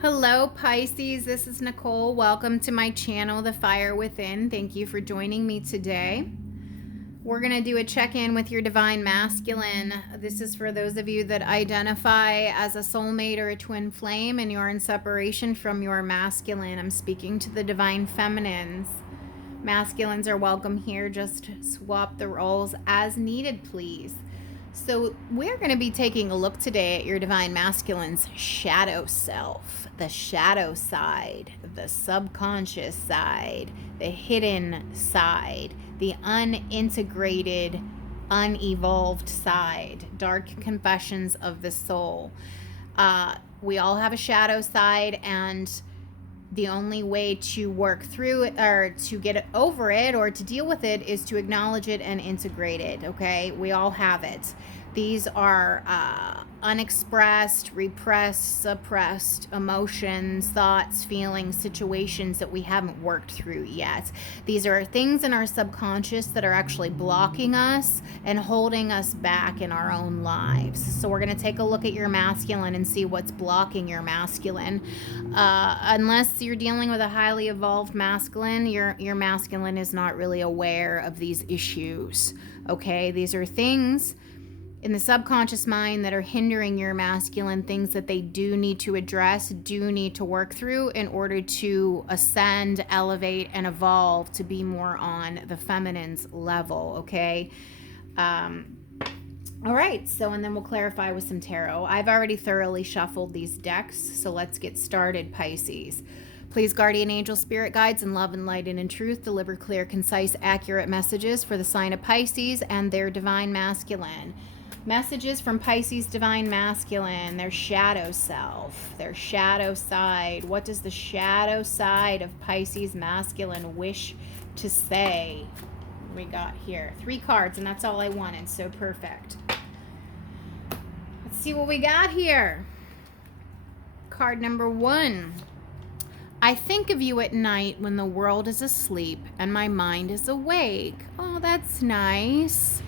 Hello, Pisces. This is Nicole. Welcome to my channel, The Fire Within. Thank you for joining me today. We're going to do a check-in with your Divine Masculine. This is for those of you that identify as a soulmate or a twin flame and you're in separation from your masculine. I'm speaking to the Divine Feminines. Masculines are welcome here. Just swap the roles as needed, please. So we're going to be taking a look today at your Divine Masculine's shadow self, the shadow side, the subconscious side, the hidden side, the unintegrated, unevolved side, dark confessions of the soul. We all have a shadow side, and the only way to work through it or to get over it or to deal with it is to acknowledge it and integrate it. Okay, we all have it. These are unexpressed, repressed, suppressed emotions, thoughts, feelings, situations that we haven't worked through yet. These are things in our subconscious that are actually blocking us and holding us back in our own lives. So we're going to take a look at your masculine and see what's blocking your masculine. Unless you're dealing with a highly evolved masculine, your masculine is not really aware of these issues. Okay, these are things in the subconscious mind that are hindering your masculine, things that they do need to address, do need to work through in order to ascend, elevate, and evolve to be more on the feminine's level. Okay. All right, so and then we'll clarify with some tarot. I've already thoroughly shuffled these decks, so let's get started, Pisces. Please, guardian angel, spirit guides, and love and light and in truth, deliver clear, concise, accurate messages for the sign of Pisces and their divine masculine. Messages from Pisces divine masculine, their shadow self, their shadow side. What does the shadow side of Pisces masculine wish to say? We got here 3 cards, and that's all I wanted, so perfect. Let's see what we got here. Card number 1. I think of you at night when the world is asleep and my mind is awake. Oh, that's nice.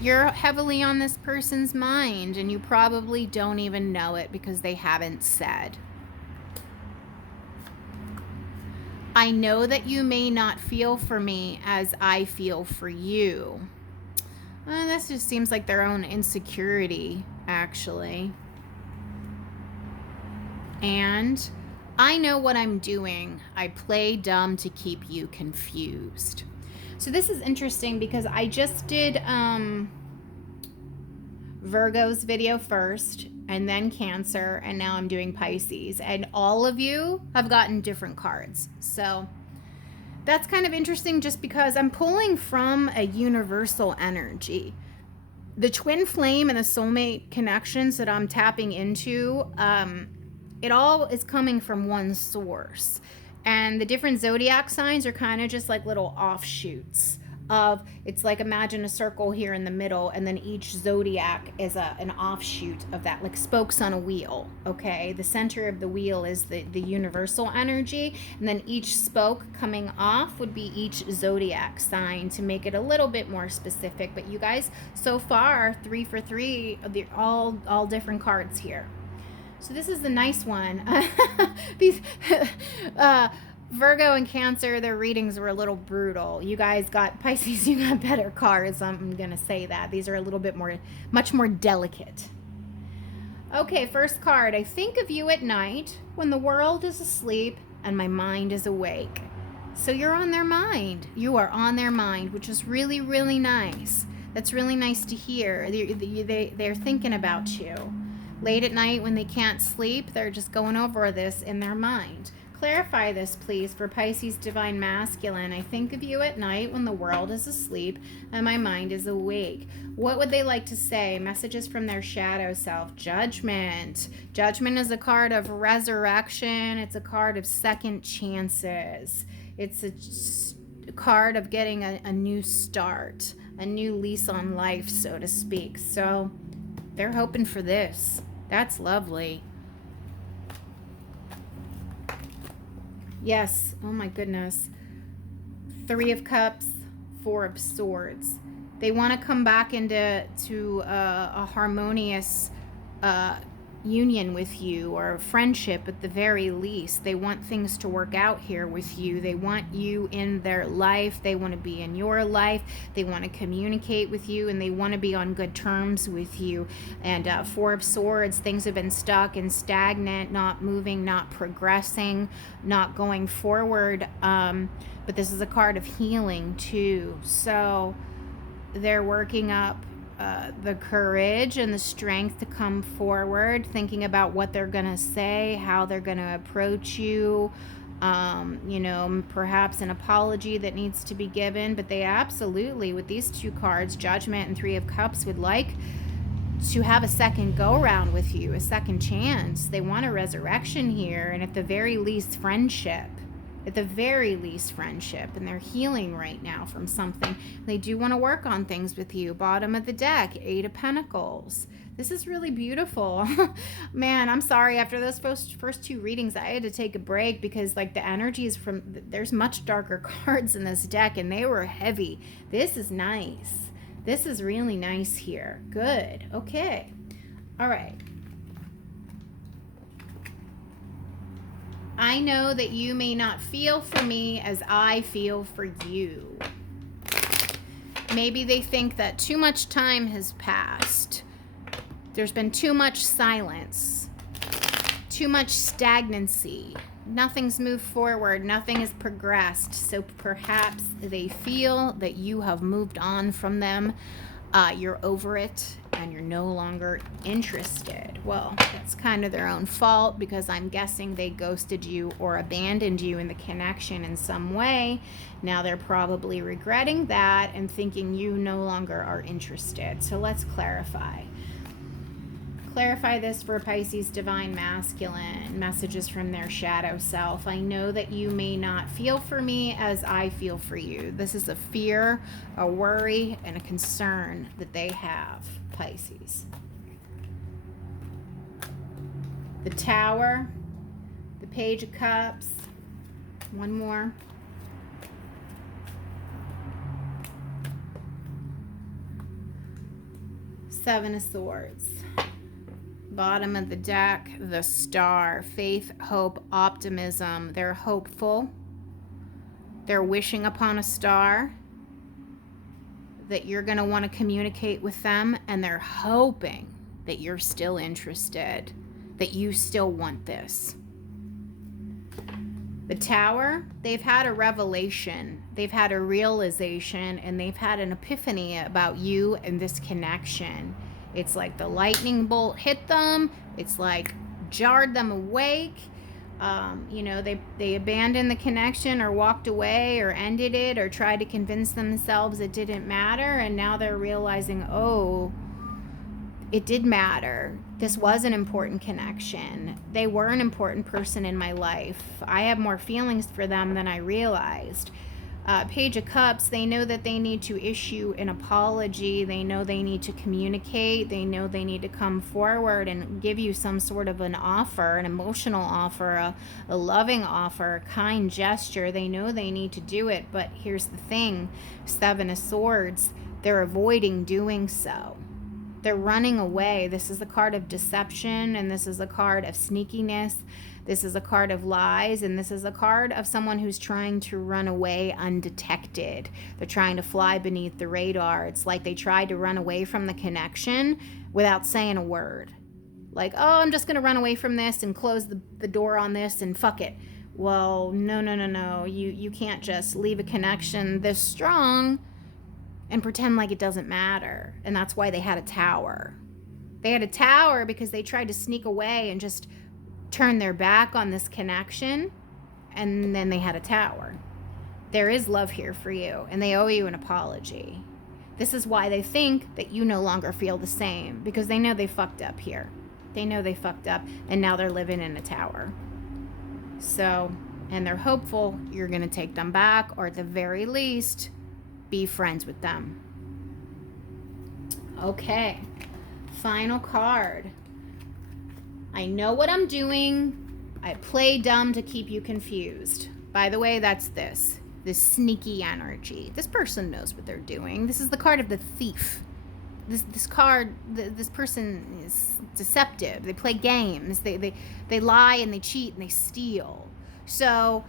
You're heavily on this person's mind, and you probably don't even know it because they haven't said. I know that you may not feel for me as I feel for you. This just seems like their own insecurity, actually. And I know what I'm doing. I play dumb to keep you confused. So this is interesting because I just did Virgo's video first and then Cancer, and now I'm doing Pisces, and all of you have gotten different cards. So that's kind of interesting just because I'm pulling from a universal energy. The twin flame and the soulmate connections that I'm tapping into, it all is coming from one source. And the different zodiac signs are kind of just like little offshoots of, it's like, imagine a circle here in the middle, and then each zodiac is an offshoot of that, like spokes on a wheel. Okay, the center of the wheel is the universal energy, and then each spoke coming off would be each zodiac sign to make it a little bit more specific. But you guys, so far 3 for 3, they're all different cards here. So this is the nice one. These Virgo and Cancer, their readings were a little brutal. You guys got, Pisces, you got better cards. I'm going to say that. These are a little bit more, much more delicate. Okay, first card. I think of you at night when the world is asleep and my mind is awake. So you're on their mind. You are on their mind, which is really, really nice. That's really nice to hear. They're thinking about you. Late at night when they can't sleep, they're just going over this in their mind. Clarify this, please, for Pisces divine masculine. I think of you at night when the world is asleep and my mind is awake. What would they like to say? Messages from their shadow self. Judgment. Judgment is a card of resurrection. It's a card of second chances. It's a card of getting a new start, a new lease on life, so to speak. So they're hoping for this. That's lovely. Yes. Oh my goodness. 3 of Cups, 4 of Swords. They want to come back into a harmonious union with you, or friendship at the very least. They want things to work out here with you. They want you in their life. They want to be in your life. They want to communicate with you, and they want to be on good terms with you. And Four of Swords, things have been stuck and stagnant, not moving, not progressing, not going forward. But this is a card of healing too. So they're working up the courage and the strength to come forward, thinking about what they're going to say, how they're going to approach you, perhaps an apology that needs to be given. But they absolutely, with these two cards, Judgment and Three of Cups, would like to have a second go around with you, a second chance. They want a resurrection here, and at the very least, friendship. At the very least, friendship. And they're healing right now from something. They do want to work on things with you. Bottom of the deck, Eight of Pentacles. This is really beautiful. Man, I'm sorry. After those first two readings, I had to take a break because like the energies from, there's much darker cards in this deck and they were heavy. This is nice. This is really nice here. Good. Okay. All right. I know that you may not feel for me as I feel for you. Maybe they think that too much time has passed. There's been too much silence, too much stagnancy. Nothing's moved forward. Nothing has progressed. So perhaps they feel that you have moved on from them. You're over it and you're no longer interested. Well, that's kind of their own fault because I'm guessing they ghosted you or abandoned you in the connection in some way. Now they're probably regretting that and thinking you no longer are interested. So let's clarify. Clarify this for Pisces Divine Masculine. Messages from their shadow self. I know that you may not feel for me as I feel for you. This is a fear, a worry, and a concern that they have, Pisces. The Tower, the Page of Cups, one more. Seven of Swords. Bottom of the deck, the Star. Faith, hope, optimism. They're hopeful. They're wishing upon a star that you're going to want to communicate with them, and they're hoping that you're still interested, that you still want this. The Tower, they've had a revelation, they've had a realization, and they've had an epiphany about you and this connection. It's like the lightning bolt hit them. It's like jarred them awake. They abandoned the connection or walked away or ended it or tried to convince themselves it didn't matter. And now they're realizing, oh, it did matter. This was an important connection. They were an important person in my life. I have more feelings for them than I realized. Page of Cups, they know that they need to issue an apology. They know they need to communicate. They know they need to come forward and give you some sort of an offer, an emotional offer, a loving offer, a kind gesture. They know they need to do it, but here's the thing. Seven of Swords, they're avoiding doing so. They're running away. This is a card of deception, and this is a card of sneakiness. This is a card of lies, and this is a card of someone who's trying to run away undetected. They're trying to fly beneath the radar. It's like they tried to run away from the connection without saying a word. Like, oh, I'm just going to run away from this and close the door on this and fuck it. Well, no. You can't just leave a connection this strong and pretend like it doesn't matter. And that's why they had a tower. They had a tower because they tried to sneak away and just turn their back on this connection, and then they had a tower. There is love here for you, and they owe you an apology. This is why they think that you no longer feel the same, because they know they fucked up here. They know they fucked up, and now they're living in a tower. So, and they're hopeful you're going to take them back, or at the very least, be friends with them. Okay, final card. I know what I'm doing. I play dumb to keep you confused. By the way, that's this sneaky energy. This person knows what they're doing. This is the card of the Thief. this card, this person is deceptive. They play games. They lie and they cheat and they steal. So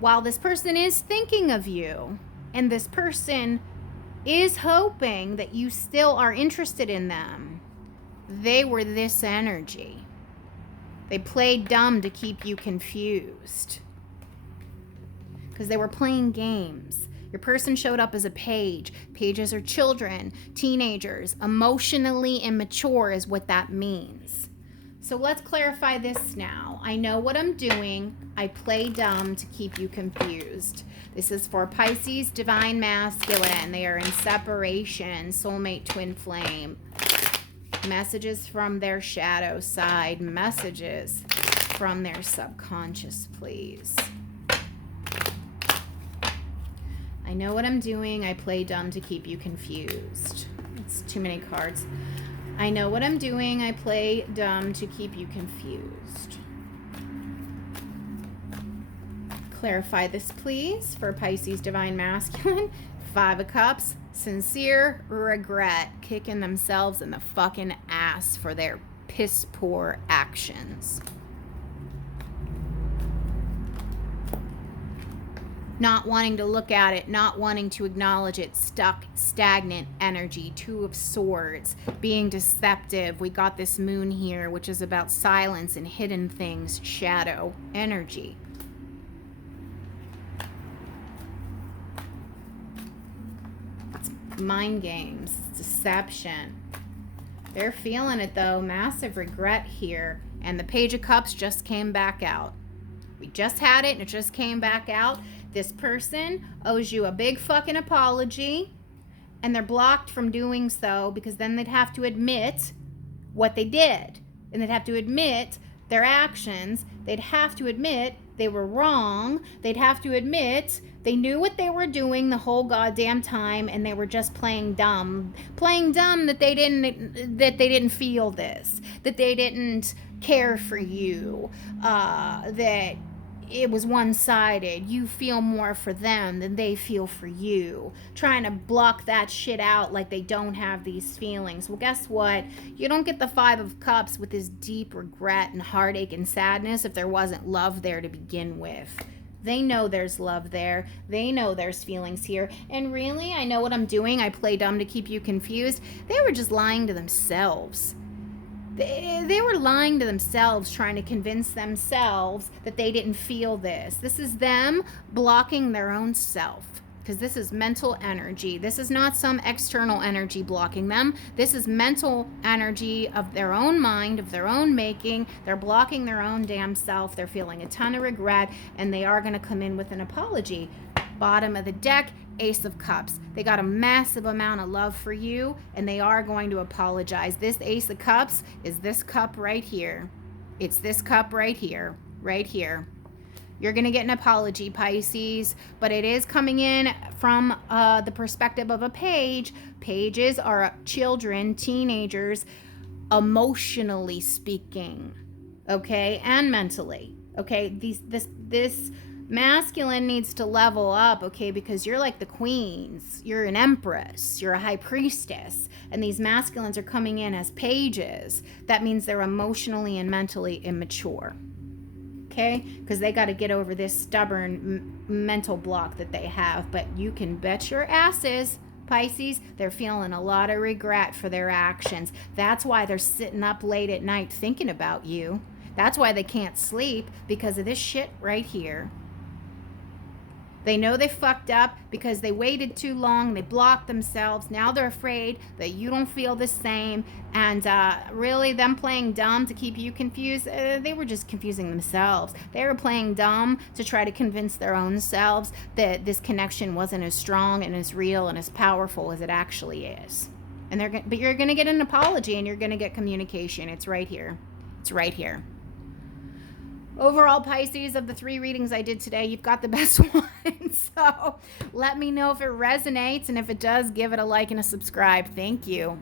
while this person is thinking of you, and this person is hoping that you still are interested in them, they were this energy. They played dumb to keep you confused because they were playing games. Your person showed up as a page. Pages are children, teenagers. Emotionally immature is what that means. So let's clarify this now. I know what I'm doing. I play dumb to keep you confused. This is for Pisces, divine masculine. They are in separation, soulmate, twin flame. Messages from their shadow side. Messages from their subconscious, please. I know what I'm doing. I play dumb to keep you confused. It's too many cards. I know what I'm doing. I play dumb to keep you confused. Clarify this, please, for Pisces, divine masculine. 5 of Cups. Sincere regret, kicking themselves in the fucking ass for their piss poor actions. Not wanting to look at it, not wanting to acknowledge it, stuck, stagnant energy. 2 of Swords, being deceptive. We got this moon here, which is about silence and hidden things, shadow energy. It's mind games, it's deception. They're feeling it though, massive regret here. And the Page of Cups just came back out. We just had it and it just came back out. This person owes you a big fucking apology, and they're blocked from doing so because then they'd have to admit what they did, and they'd have to admit their actions. They'd have to admit they were wrong. They'd have to admit they knew what they were doing the whole goddamn time, and they were just playing dumb that they didn't feel this, that they didn't care for you, that it was one-sided. You feel more for them than they feel for you. Trying to block that shit out like they don't have these feelings. Well, guess what? You don't get the 5 of Cups with this deep regret and heartache and sadness if there wasn't love there to begin with. They know there's love there. They know there's feelings here. And really, I know what I'm doing. I play dumb to keep you confused. They were just lying to themselves. They were lying to themselves, trying to convince themselves that they didn't feel this. This is them blocking their own self, because this is mental energy. This is not some external energy blocking them. This is mental energy of their own mind, of their own making. They're blocking their own damn self. They're feeling a ton of regret, and they are going to come in with an apology. Bottom of the deck, Ace of Cups. They got a massive amount of love for you, and they are going to apologize. This Ace of Cups is this cup right here. It's this cup right here, right here. You're going to get an apology, Pisces, but it is coming in from the perspective of a page. Pages are children, teenagers, emotionally speaking, okay, and mentally, okay. This masculine needs to level up, okay, because you're like the queens. You're an empress. You're a high priestess. And these masculines are coming in as pages. That means they're emotionally and mentally immature, okay? Because they got to get over this stubborn mental block that they have. But you can bet your asses, Pisces, they're feeling a lot of regret for their actions. That's why they're sitting up late at night thinking about you. That's why they can't sleep, because of this shit right here. They know they fucked up because they waited too long. They blocked themselves. Now they're afraid that you don't feel the same. And really, them playing dumb to keep you confused, they were just confusing themselves. They were playing dumb to try to convince their own selves that this connection wasn't as strong and as real and as powerful as it actually is. And but you're going to get an apology, and you're going to get communication. It's right here. It's right here. Overall, Pisces, of the 3 readings I did today, you've got the best one. So let me know if it resonates, and if it does, give it a like and a subscribe. Thank you.